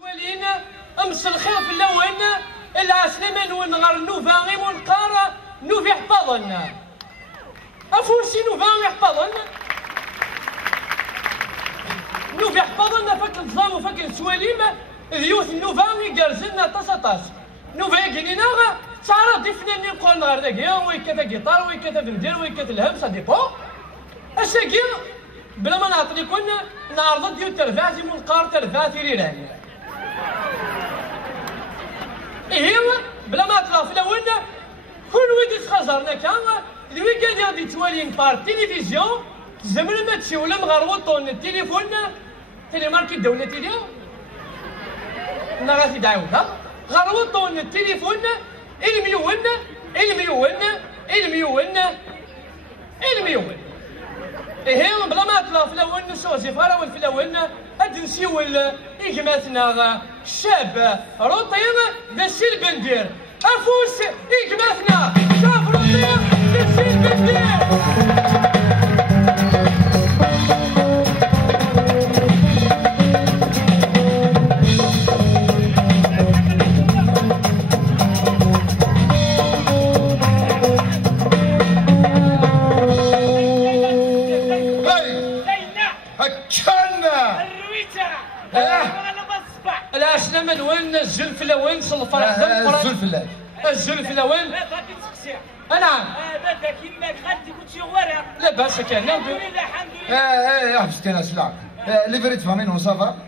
ولينا امس الخير في اللون العسلمان ونغار نوفا ونقار نوفي حفظنا افوسي نوفا يحفظنا نوفي حفظنا فك الظام وفك السواليم ذيوث نوفا يقرزلنا طاس نوفا يقلينا تعرض فنان يقول نهار ذاكيا ويكاتا جيتار ويكاتا فندير ويكاتا الهم سا ديبو اساكي بلا ما نعطي كنا نعرض ديال ترفاتي ونقار ترفاتي ريراني إيه بلا ما طلع في الأول كل ويدي تخزرنا كان ذوي كان غادي توالين بار تلفزيون زمن ما تسي ولا مغروطون التليفون تيليماركي الدولة تيلي غادي دعوها غروطون التليفون المليون إيه بلا ما طلع في الأول نسوزي فراول في الأول هاد نسيول إجماتنا الشاب روطين ذا السلبندير أفوس إجماتنا شاب روطين ذا السلبندير العشنا من وين الزلف لوين صلفر الزلف لا الزلف لوين باقي تسقسي نعم هذا كيما غادي كنت شي ورا لا باس كان الحمد لله حبست انا سلاك ليفريت فامين وصافا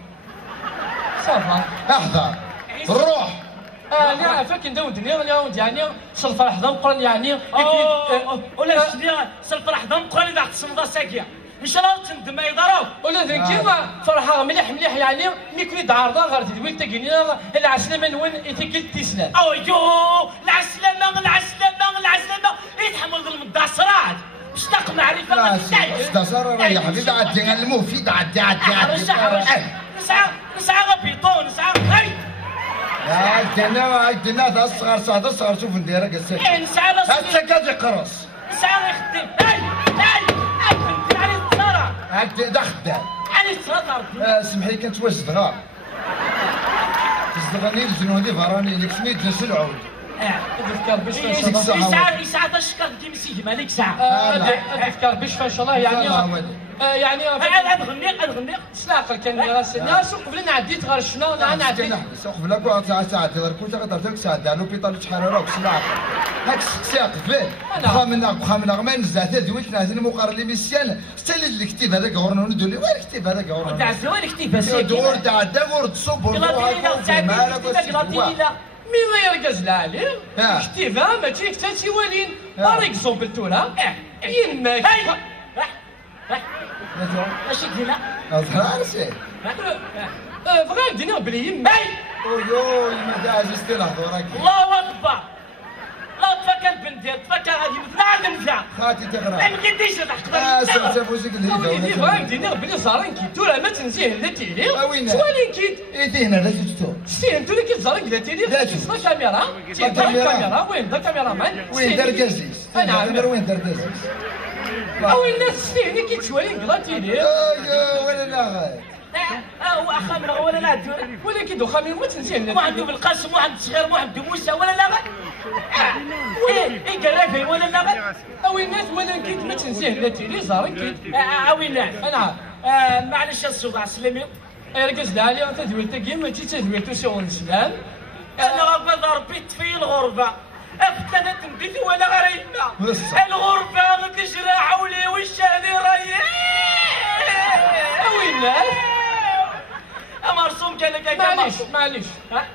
صافا احضر الروح لا فاكن داود اليوم يعني صلفر حضن قرن يعني ولا شدي صلفر حضن قرن اذا تصمد ساكيه ان شاء الله تندم ما يضرب ولا ذيك كيما فرحه مليح يعني مي كنت عارضه غير تدويل تاكينا العسله من وين يتكل تيسلان يو العسلامه يتحمل ظلم الدعسرات مشتاق معرفه لا استاذ يا حبيبي عدي المفيد عدي نسعى غبيطون نسعى عدنا الصغر شوف نديرها قصه نسعى هسه كاجي قرص نسعى يخدم علي الصرا عدي دا خدام علي الصرا سمحي كنت واش صغار تصدغني الجنودي فراني لك سميت نفس العود تذكر باش ان شاء الله يسعى تشكر كيما سيدي مالك ساعه تذكر باش ان شاء الله يعني غني سلاقل كان الناس وقبل نعديت غير شنو نعدي قبل كو ساعه غير كنت غدرت ساعه على لوبيطال شحال راك سلاقل هاك السياق فيه خامنا ما نزات دويتنا هذه المقارنه اللي ميسيان حتى اللي كتب هذاك غورنا ندولي وين كتب هذاك غورنا تاع زوين كتب هذاك دور تاع دور تصب مين يركز لعلي كتيفا ما تيك تاتي والين بار اكزومبل تورا يماك ماشي كدينا اظهر سي فغا دينا بلي يماك اويو ما دازستي لهضورك الله اكبر لا تفكر بندير تفكر غادي مثل نرجع خاتي تغرى ما كديش تحقد سافوزيك الهيدا فغا دينا بلي زارن كي تورا ما تنزيه لا تيلي وين شوالين كيت ايه هنا لا تشتو سي انتو اللي كتزارن لا تيلي تسمع كاميرا الكاميرا وين دا كاميرا مان وين دار كازيس انا وين دار كازيس او الناس اللي كيتشوالين كلا تيلي ولا لا هو خامر ولا لا ولا كيدو خامر ما تنسيه مو عنده بالقاسم مو عنده صغير مو عنده موسى ولا لا ايه قرافي ولا لا او الناس ولا كيد ما تنسيه لا تيلي زارن كيد او الناس انا معلش الصداع سلمي ركز لي انت دويت كي ما تجي تدويتو سي ونسلام انا غابا ربيت في الغربه افتنا تنبيت ولا غريبنا الغربه غادي تجرى حولي والشهدي رايح او الناس مرسوم كان لك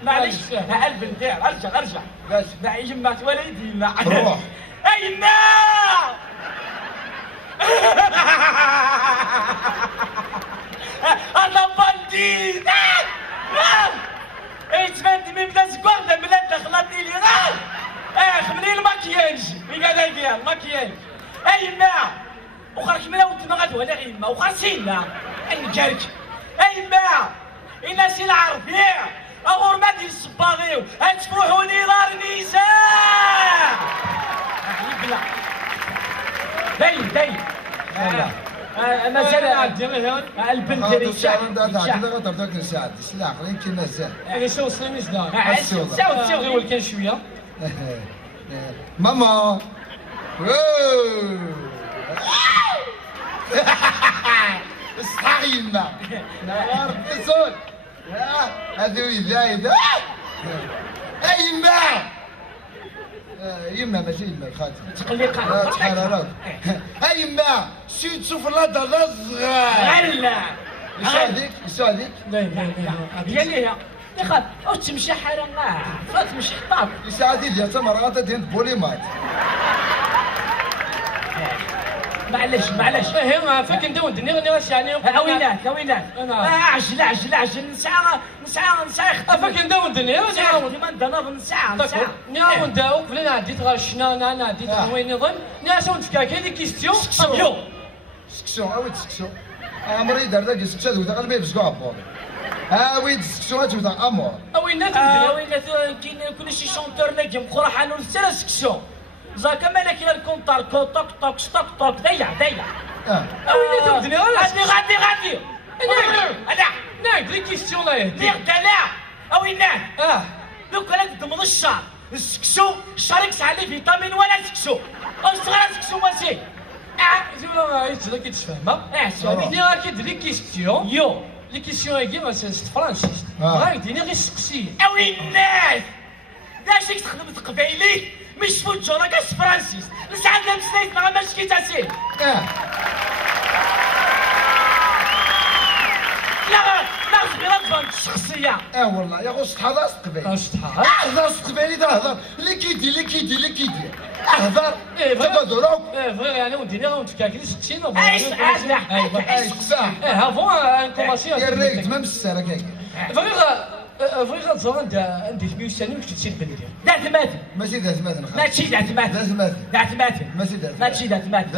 معليش البنت ارجع باش جمعت وليدي روح اين انا بنديت تبان من بلا سكوارده بلا دخلتي لي خمني الماكياج اللي قاعد فيها الماكياج ايما وخرج من ود ما غدوى لا ايما وخرسينا نكرك ايما إلا سي العربية أغور ما ديال الصباغيو هتفوحوني نار النساء بلا باين مازال البندري الشعر ده تعطينا غير تردك الساعة سلاح خلينا كنا زين هذا شو سلامي زدان ساود غير كان شويه ماما اصحى يما نهار بيسون هذو زايد يما يما ماشي يما خالتي تقليقات تحررات يما سيد شوف لا دار صغار هلا يساعدك لا هي اللي هي يخاف او تمشي حرام فتمشي حطاب يساعدك يا تمرات ديال بوليمات معلش هي فاك ندون الدنيا غير يعني وينات عجل نسعى فاك ندون الدنيا ديما ندور نسعى نعاود نداو قبل عديت غير شنا انا عديت وين نظن نعاود نفكر كاين دي كيستيون سكسو اويد سكسو امري دار داك سكسو دوتا قلبي بسكو عبور اويد سكسو دوتا امور وين كاين كلشي شونتور نجم قرا حانون سير سكسو زاكا مالك الى الكونطار كوطوك توك ستوك توك دايع وين ندون الدنيا غادي انا نعم دي كيستيون لا يهدي لا وينات دوك لا تضمن الشعر السكسو الشعر يكسع عليه فيتامين ولا سكسو او صغار سكسو ماشي زعما يتلا كتفهمها سؤالي راه كيدير لي كيستيون لي كيستيون هي فرانسيس راه يديني غير سقسيه وينات داش ديك تخدم تقبايلي مش فوتشو راه كاس فرانسيس نسعد لهم سنيت ما عمرش كيتاسيل لا صغيرة تفهمت الشخصية والله يا غوش تحضر قبيل اهضر قبيلي تهضر اللي كيدير اهضر تبادروك فغير يعني وديني غنتفكاكلي 60 اي صح افون ان كوماسيون يا ريت ما مسالك هكا فغير غتزور عندي الميوساني مش كتسير بندير دات ماتن ماشي ذات ماتن ماشي دات ماتن ماشي ذات ماتن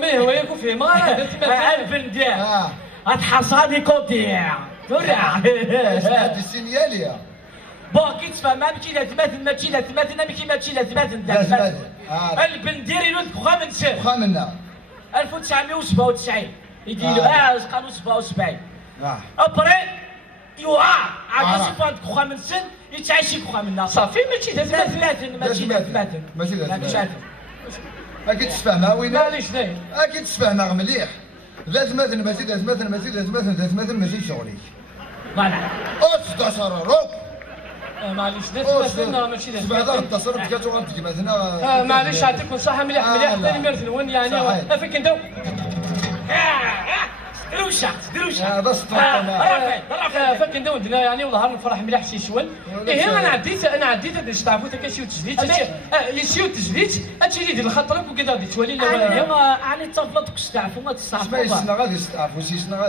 مي هو يكون فيه ما البندير اتحصاني كوتيع تورع هادي السينياليا كي تفهم ماشي دات ماتن ماشي دات ماتن البندير يلود بخا من سير 1997 يديروا قالوا 77 ابري يوعى عاد صفات كخا من سن يتعشي كخا منا صافي ماشي ماتن اكيد تفهمها وين معليش داير اكيد تفهمها مليح ذات مثل ماشي شغلي فوالا اتصدر روك معليش ذات ماشي بعدا اتصلت كاتو غنتجي مثلا معليش عطيك نصيحه مليح ثاني مرتين وين يعني فيك انت دروشة هذا سطر فاك ندون دنا يعني وظهر الفرح مليح شي شوال انا عديت هاد تعرفوا تا كشي تجديد يشيو تجديد هادشي اللي يدير لخاطرك وكذا غادي تولي لا يعني تفضلك تستعفوا ما تستعفوا سما غادي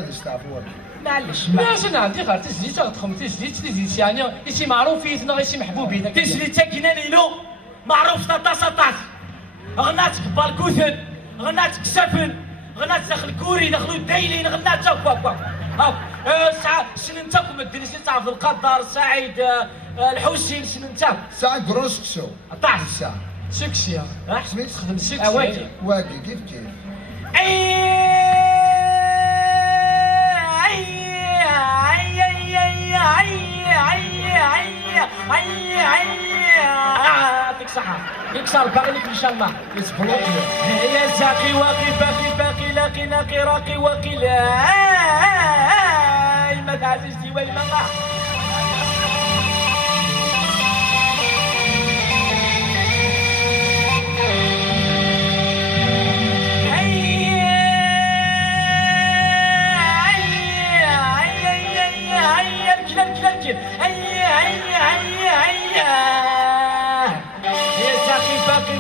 يستعفوا معليش انا عندي غير تجديد غتخم تجديد يعني شي معروفين غير شي محبوبين تجديد تاكينا ليلو معروف طاطا غناتك بالكوثن غناتك سفن غنات داخل كوري داخلوا الدايلين غنات سننتاكم الدنيا تعرف القدر سعيد الحسين سننتاك ساعة قروش كسو 11 ساعة سكسيا سميت تخدم سكسيا واقي كيف يعطيك صحة يكسر باقي لك ان شاء الله يسبلوك يا ساقي واقي باقي لاقي ناقي راقي واقي لا ما تعززتي وين الله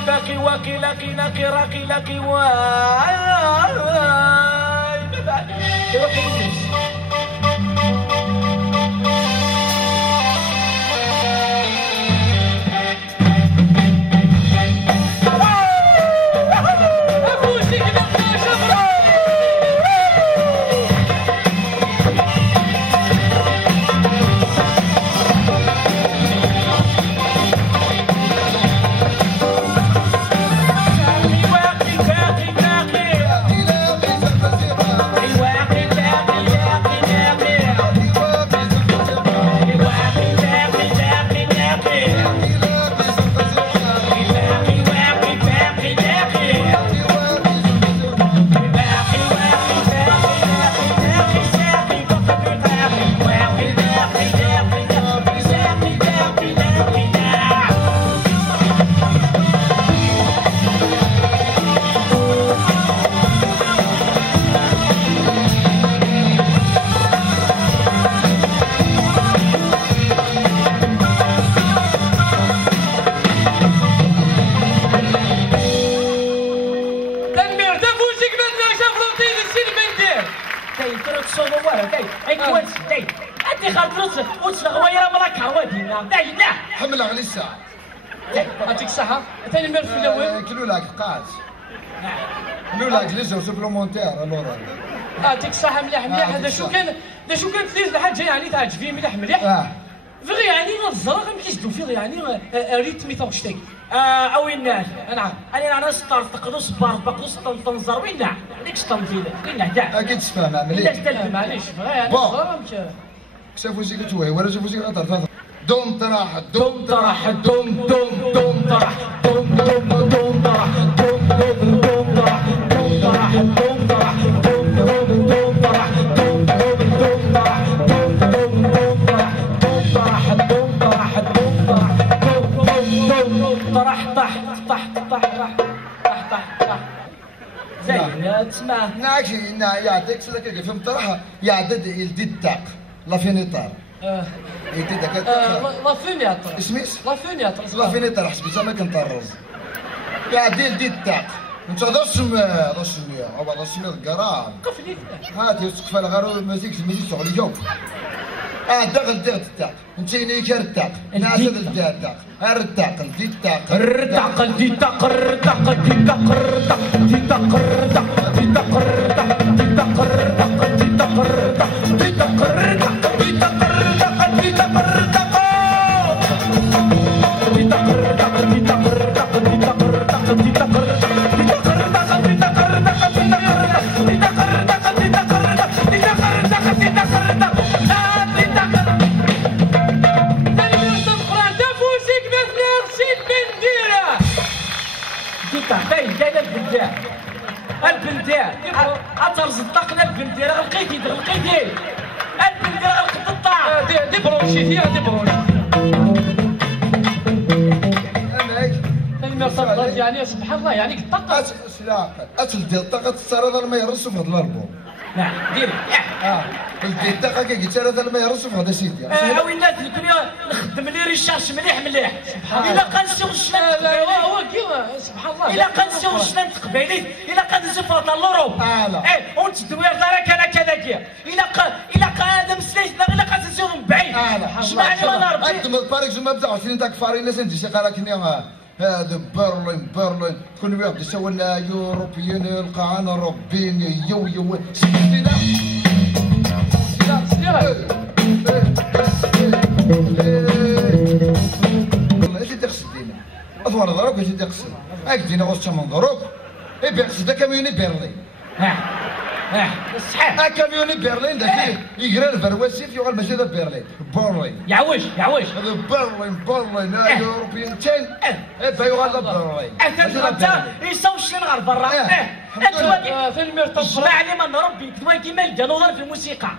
باقي واقي لاقي ناقي راقي لاقي داينا داينا حمل على الساعه يعطيك الصحة ثاني مال في الأول كيلو لاك قاعد كيلو لاك ليزو سوبلومونتير الورا يعطيك الصحة مليح مليح هذا شو كان ثلاث الحاجة يعني تعجبني مليح مليح فغي يعني الزرق نحسدو فيه يعني ريتمي توشتاك او الناس نعم انا ستار تقدس باربقوس تنظر وين ديكش تنزيل وين تاع اكيد تفهم مليح معليش بغا يعني الزرق شافوا زيك توهي ولا شافوا زيك غتر دوم طرح دوم طرح دوم دوم دوم طرح دوم دوم دوم طرح دوم دوم دوم طرح دوم طرح دوم طرح دوم دوم دوم طرح دوم دوم دوم طرح دوم دوم دوم طرح دوم طرح دوم طرح دوم طرح دوم دوم دوم طرح طح طح طح طح طح طح طح زين تسمع ناكشي يعطيك سلك فهمت طرح يعدد الديد تاق لا فينيطار لا فينياتر اسميس لا فينياتر لا فينيطار حسبت ما كنطرز يعدي الديد تاق انت هذا السميه او هذا السميه القرار قفلي هاتي وسقف الغار مازيك شغل يوم دغل دغت التاق انت نيكر التاق ناس التاق التاق الديد تاق الرتاق الديد تاق الرتاق الديد تاق الرتاق الديد تاق الرتاق الديد تاق الرتاق الديد تاق الرتاق الديد تاق الرتاق الديد تاق الرتاق الديد تاق الرتاق الديد تاق الرتاق الديد تاق الرتاق الديد تاق الرتاق الديد تاق الرتاق الديد تاق البندير اترز الطاقنا البندير لقيتي البندير غلقت الطاق دي برونشي فيها دي برونشي المرتبط يعني سبحان الله يعني الطاقة أتل ديال الطاقة تسترد ما يرسو في هذا الألبوم نعم ديري ديال الطاقة كي تسترد ما يرسو في هذا سيدي هاوي الناس الدنيا نخدم لي ريشارش مليح إلا كان شي شلان هو كيما سبحان الله إلا كان شي شلان تقبيلي إلا كان نشوف هذا الأوروب وانت تدوير دارك أنا كذا كيا إلا كان هذا مسليت إلا كان نشوف من بعيد شمعني وانا ربي أنتم البارك زعما بتاع 20 تاع كفارين ناس نجي قالك هذا برلين كل واحد يسوي لنا يوروبيين القاعنا ربين يو سكتنا والله ايش تقصدين اطول ضرب ايش تقصد اكدينا غوصه من ضرب اي بيقصد كاميوني برلين صحيح كاميوني برلين ذاك يقرا البرواسي في غير ماشي برلين برلين يعوج هذا برلين يوروبيين تين بايو غالا برلين انت يسوش لنا غير برا فيلم يرتبط اسمع لي من ربي كيما يلقى نظر في الموسيقى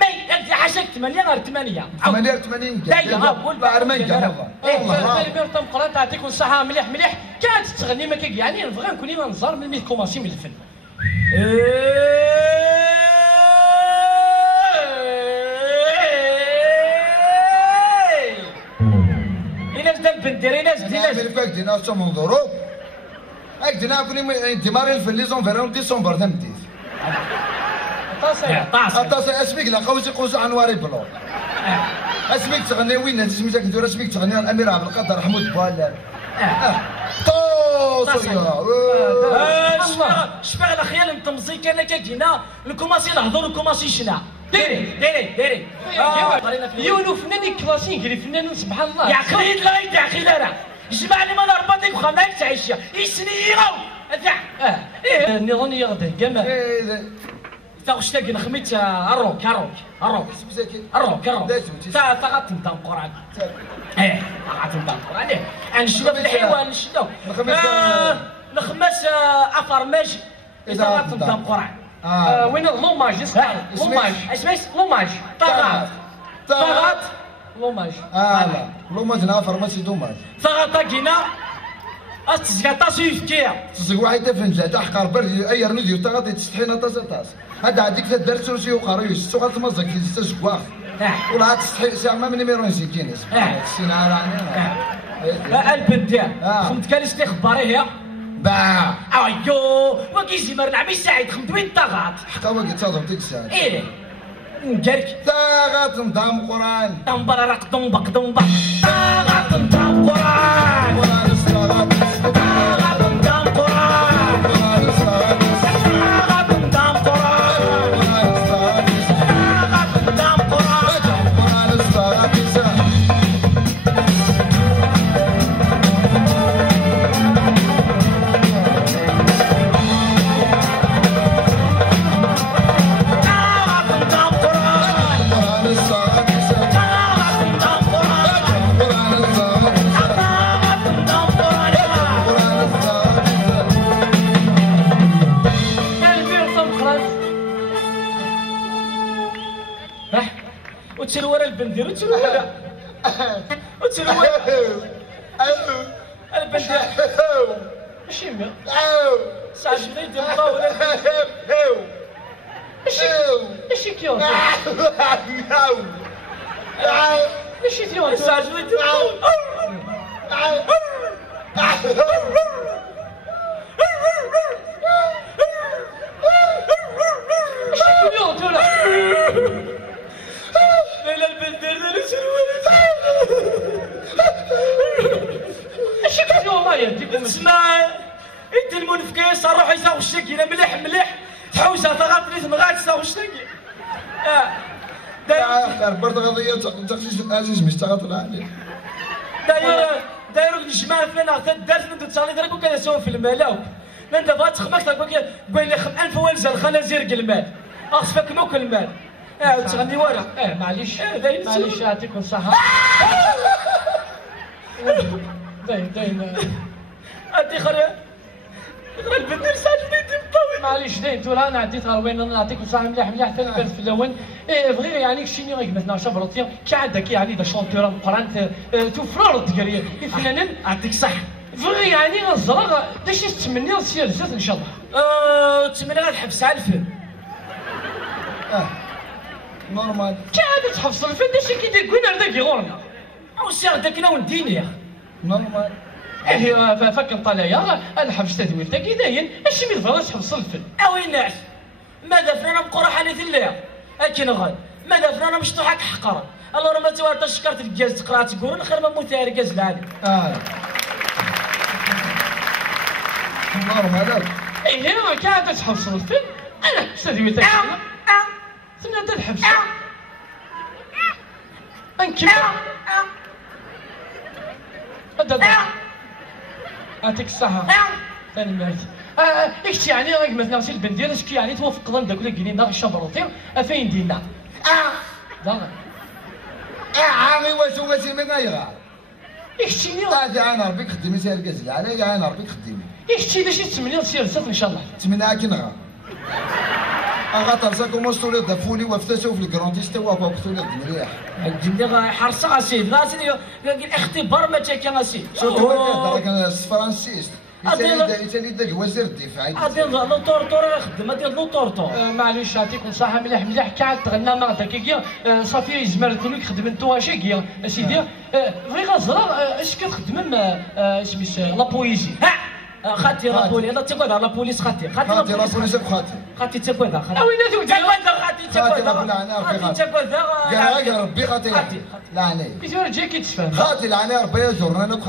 ما يلقى حاجه 8 غير 88 دايما فيلم يرتبط قرات تعطيكم الصحه مليح كانت تغني ما كي يعني نبغي نكون ما نزار من ميت كوماسي من الفن دينا من ضروب دينا كوني ديماري في لي زونفيرون ديسمبر تمديت طاس اسمك لا قوسي قوس عنواري بلو اسمك تغني وين سميتك ندير اسمك تغني الامير عبد القادر حمود بوالر شبع الخيال انت مزيكا انا كاكينا الكوماسي نهضر الكوماسي شنا ديري يونو فنان كلاسيكي فنان سبحان الله يا خليل لا يدعي راه جمع لي مال رباطيك وخماك تعيش يسنيغو النظامية غدا كما واش تاكي نخميت الروك تا غتنطق القران غتنطق القران نشدو بالحيوان نشدو نخمس افرماج اذا غتنطق القران وين لوماج لوماج طاغات لوماج لا لوماج نافر ماشي دوماج طاغاكينا أتزقطا سيفكيا تزق واحد تفنجا تحقر برد أي رنودي وتغطي تستحينا طاس هذا عندك تدرس سوسي وقاريوس سوق تمزق في تسجواخ ولا تستحي زعما من ميرون سيكينيس السيناريو يعني البنتيا خمت كان استخباري هي با ايو وكيزي مرنا عمي سعيد خمت وين طاغات حقا وقت تصادم ديك الساعه نقالك طاغة نظام قران دمبررق دمبق دمبق طاغة نظام قران قران الصلاة طاغة نظام قران قران الصلاة طاغة نظام قران قران الصلاة طاغة نظام قران قران الصلاة وتسلورا البندير وتسلورا البندير ماشي مية ساعة جبنا يدير الطاولة ماشي كيون ماشي كيون ساعة جبنا يدير ليلى البندير داري سلورا ماشي كيون ما يديكم اسمع انت المنفكين صاروح يساوي الشكينه مليح مليح تحوسها تغطري تمغات تساوي الشكي داير برد غضية تقصيص عزيز مستغطر عليه دايرو الجماعه فلان اخذت دارت من تصالي درك وكان يسوي في المالاو لان دابا تخمك تقول لي 1000 والزل خنازير المال اخسفك موك المال تغني ورا معليش معليش يعطيكم الصحة داين انت خرا البندير ساعه يدير طويل معليش داين تورا انا عديت وين نعطيكم صحة مليح مليح حتى نبان في الاول بغي يعني كشيني غير مثلا شبرتي كعندك يعني دا شونتور مقران توفرر ديالي الفنانين يعطيك صح بغي يعني غزرا داش تمني سير زاد ان شاء الله تمنى غنحبس على الفن نورمال كعادة تحفظ الفن داش كيدير كوين هذاك يغورنا او سير داكنا ونديني نورمال هي فك الطلايا انا حفظت تدوير تاكي داين اش مي تفرج تحفظ الفن اوي الناس ماذا فرانا مقرح على ثلاث اكن غاد ماذا فرانا مشطوحك حقرا الله راه ما توارد شكرت الجاز تقرا تقول خير ما موت الجاز العادي نورمال هي كعادة تحفظ الفن انا تدوير تاكي ثم تحفظ انكبر يعطيك الصحة ثاني مارس اكش يعني راك مثلا سي البندير اش يعني توافق ضم داك الكلينا الشبروطي فين دينا دابا عامي واش هما سي من غيرها اكش ني هذا انا ربي خدمي سير كازل عليا انا ربي خدمي اكش باش تسمني سير سات ان شاء الله تمنى كنغا اغاطرساكم وصولي ضفولي وفتشوا في الكرونتيست وقفتولي مليح الجندي حرصه غاسيد غاسيد الاختبار ما تاكا غاسيد شوف هو كان الفرنسيست يسالي داك وزير الدفاع غادي لو طورطور خدم غادي لو طورطور معليش يعطيكم الصحة مليح مليح كاع تغنى مع داك صافي يزمر كلك خدمتو اشي اسيدي بغي غزرا اش كتخدم سميت لا بويزي خاتي لابولي انا تقول لا بوليس خاتي لابوليس خاتي تقول ذا خاتي اوين هذوك خاتي تقول ذا قال ربي خاتي لا عليه كيفاش جاي كيتفهم خاتي لا عليه ربي يجرنا انا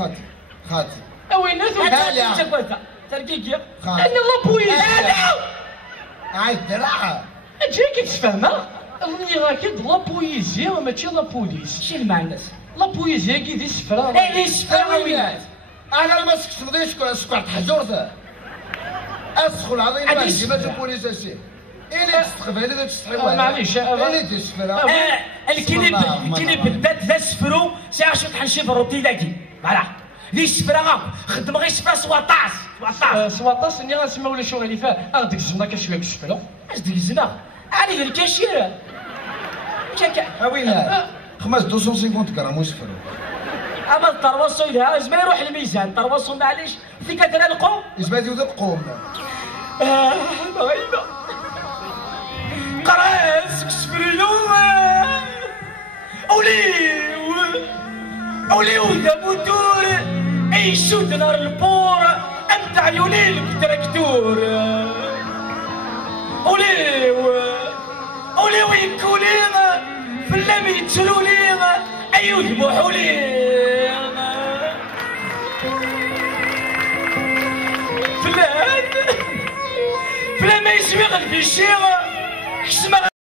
خاتي اوين هذوك خاتي تقول ذا تركيكيا انا لا بوليس عايد درعه جاي كتفهمها اللي راكد لا بويزي وماشي لا بوليس شنو مع الناس لا بويزي كي سفرا اي سفرا وينات انا ما سكتش سكرت حجرته اسخل عظيم ما نجي ما تبوليس الشيء إلي تستخفى إلي تستحي معليش إلي تسفرا الكليب بالذات ذا سفرو ساعة شو تحنشي بروتي داكي فوالا لي سفرا خدم غير سفرا 17 ني غنسمى ولا شغل فيها غاديك الزمنه كشويه كشفلو اش ديك الزنا علي ديال الكاشير وين خمس 250 غرام وسفرو اما الطروسو يدها ما يروح الميزان الطروسو معليش في كدر القوم اسمها ديال القوم غايبه قراص كسفريلو اولي ودا موتور اي شود نار البور امتع يولي التراكتور اولي يكولي فلا ما يترولي ايو ذبحولي فلا ما يسوي غير في الشيء كسما